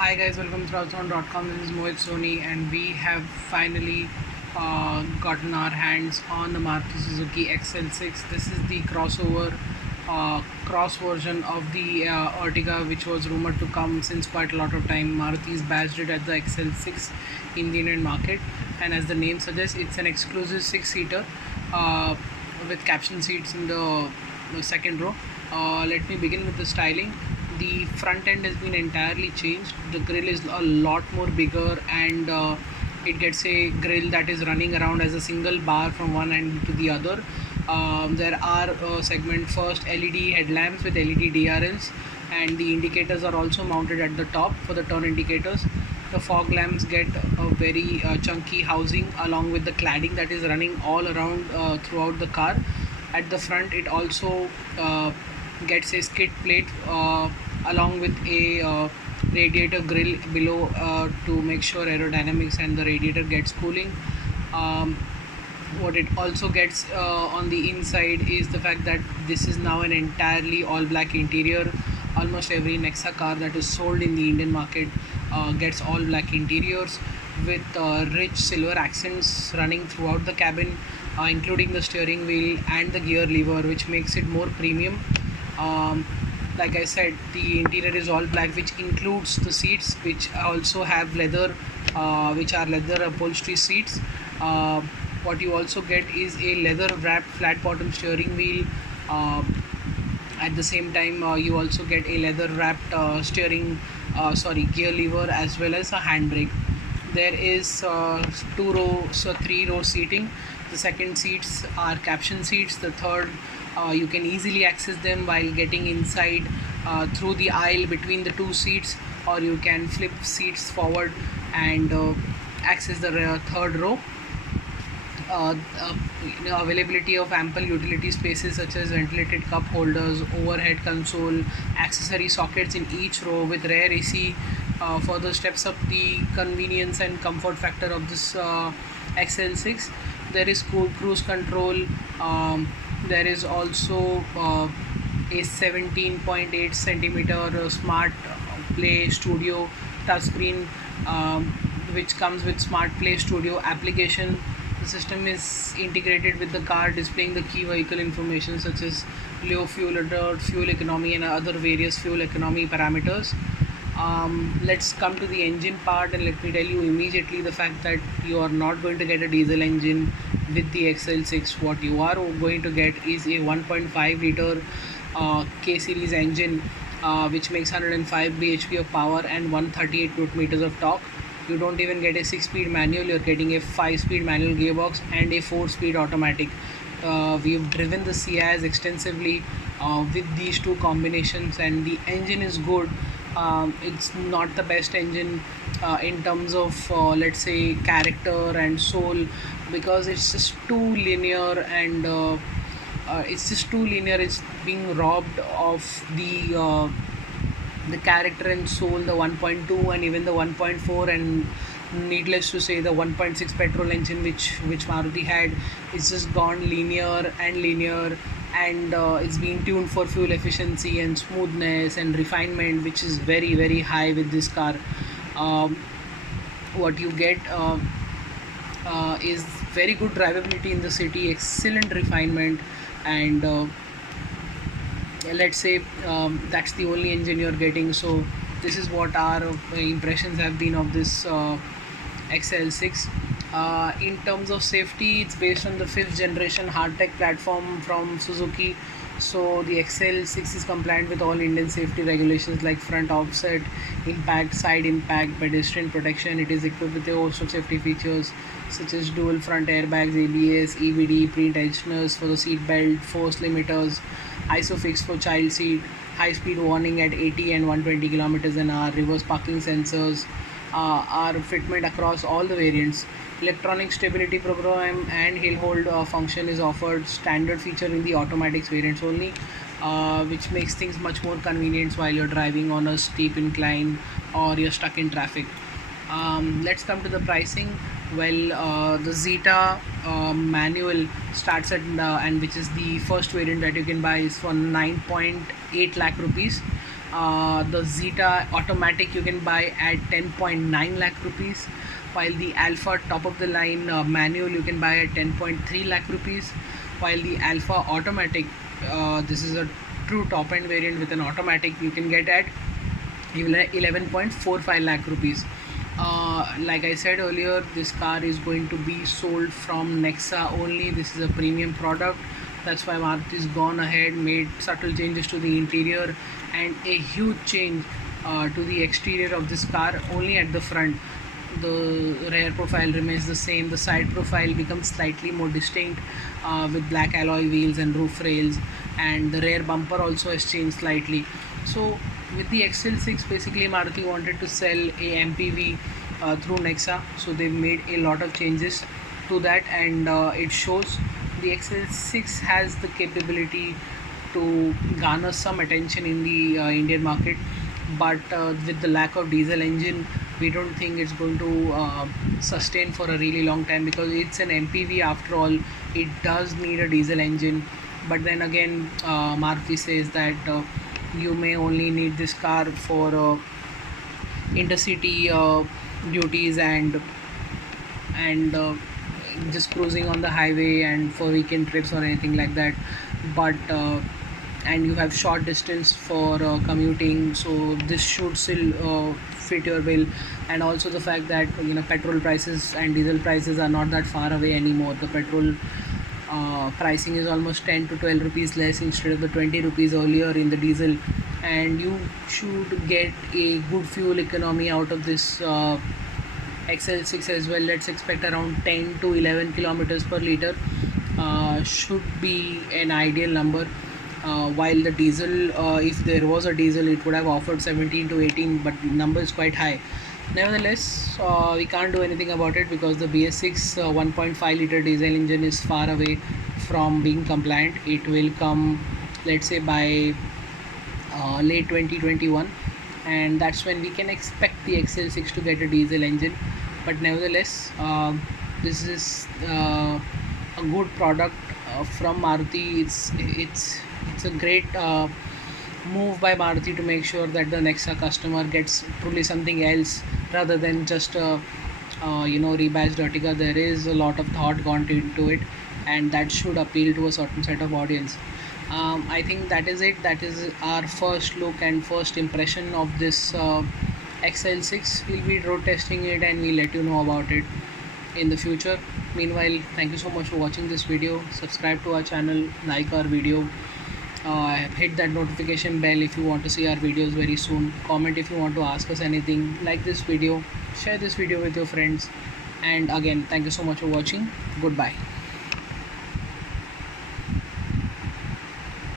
Hi guys, welcome to Routesound.com. This is Mohit Soni, and we have finally gotten our hands on the Maruti Suzuki XL6. This is the crossover cross version of the Ertiga, which was rumored to come since quite a lot of time. Maruti's badged it at the XL6 in the Indian market, and as the name suggests, it's an exclusive six-seater with caption seats in the second row. Let me begin with the styling. The front end has been entirely changed. The grille is a lot more bigger, and it gets a grille that is running around as a single bar from one end to the other. There are segment first LED headlamps with LED DRLs, and the indicators are also mounted at the top for the turn indicators. The fog lamps get a very chunky housing along with the cladding that is running all around throughout the car. At the front, it also gets a skid plate along with a radiator grill below to make sure aerodynamics and the radiator gets cooling. What it also gets on the inside is the fact that this is now an entirely all black interior. Almost every NEXA car that is sold in the Indian market gets all black interiors with rich silver accents running throughout the cabin, including the steering wheel and the gear lever, which makes it more premium. Like I said, the interior is all black, which includes the seats, which also have leather, which are leather upholstery seats. What you also get is a leather wrapped flat bottom steering wheel. At the same time, you also get a leather wrapped gear lever, as well as a handbrake. There is three row seating. The second seats are caption seats. The third, you can easily access them while getting inside through the aisle between the two seats, or you can flip seats forward and access the third row. Availability of ample utility spaces such as ventilated cup holders, overhead console, accessory sockets in each row with rear AC further steps up the convenience and comfort factor of this XL6. There is cruise control. There is also a 17.8 centimeter SmartPlay Studio touchscreen, which comes with SmartPlay Studio application. The system is integrated with the car, displaying the key vehicle information such as low fuel adult, fuel economy, and other various fuel economy parameters. Let's come to the engine part, and let me tell you immediately the fact that you are not going to get a diesel engine with the XL6. What you are going to get is a 1.5 liter K series engine, which makes 105 bhp of power and 138 Nm of torque. You don't even get a 6-speed manual, you're getting a 5-speed manual gearbox and a 4-speed automatic. We've driven the Ciaz extensively with these two combinations, and the engine is good. It's not the best engine in terms of let's say character and soul, because it's just too linear, and it's being robbed of the character and soul. The 1.2 and even the 1.4, and needless to say the 1.6 petrol engine which Maruti had, is just gone linear, and it's being tuned for fuel efficiency and smoothness and refinement, which is very very high with this car. What you get is very good drivability in the city, excellent refinement, and let's say that's the only engine you're getting. So this is what our impressions have been of this XL6. In terms of safety, it's based on the 5th generation HEARTECT platform from Suzuki. So the XL6 is compliant with all Indian safety regulations like front offset, impact, side impact, pedestrian protection. It is equipped with a host of safety features such as dual front airbags, ABS, EBD, pre-tensioners for the seat belt, force limiters, ISOFIX for child seat, high speed warning at 80 and 120 kilometers an hour, reverse parking sensors are fitment across all the variants. Electronic stability program and hill hold function is offered, standard feature in the automatics variants only, which makes things much more convenient while you're driving on a steep incline or you're stuck in traffic. Let's come to the pricing. Well, the Zeta manual starts at and which is the first variant that you can buy, is for 9.8 lakh rupees. The Zeta automatic you can buy at 10.9 lakh rupees, while the Alpha top of the line manual you can buy at 10.3 lakh rupees, while the Alpha automatic, this is a true top end variant with an automatic, you can get at 11.45 lakh rupees. Like I said earlier, this car is going to be sold from NEXA only. This is a premium product. That's why Maruti's gone ahead, made subtle changes to the interior and a huge change to the exterior of this car. Only at the front, the rear profile remains the same. The side profile becomes slightly more distinct with black alloy wheels and roof rails, and the rear bumper also has changed slightly. So with the XL6, basically Maruti wanted to sell a MPV through NEXA, so they made a lot of changes to that, and it shows. The XL6 has the capability to garner some attention in the Indian market, but with the lack of diesel engine, we don't think it's going to sustain for a really long time, because it's an MPV after all. It does need a diesel engine, but then again, Maruti says that you may only need this car for intercity duties and just cruising on the highway and for weekend trips or anything like that. But and you have short distance for commuting, so this should still fit your bill. And also the fact that petrol prices and diesel prices are not that far away anymore. The petrol pricing is almost 10 to 12 rupees less instead of the 20 rupees earlier in the diesel, and you should get a good fuel economy out of this XL6 as well. Let's expect around 10 to 11 kilometers per liter should be an ideal number. While the diesel, if there was a diesel, it would have offered 17 to 18, but number is quite high. Nevertheless, we can't do anything about it, because the BS6 1.5 liter diesel engine is far away from being compliant. It will come, let's say, by late 2021, and that's when we can expect the XL6 to get a diesel engine. But nevertheless, this is a good product from Maruti. It's a great move by Maruti to make sure that the NEXA customer gets truly something else rather than just a rebadged Ertiga. There is a lot of thought gone into it, and that should appeal to a certain set of audience. I think that is it. That is our first look and first impression of this XL6. We'll be road testing it and we'll let you know about it in the future. Meanwhile, thank you so much for watching this video. Subscribe to our channel, like our video, hit that notification bell if you want to see our videos very soon. Comment if you want to ask us anything. Like this video, share this video with your friends, and again, thank you so much for watching. Goodbye.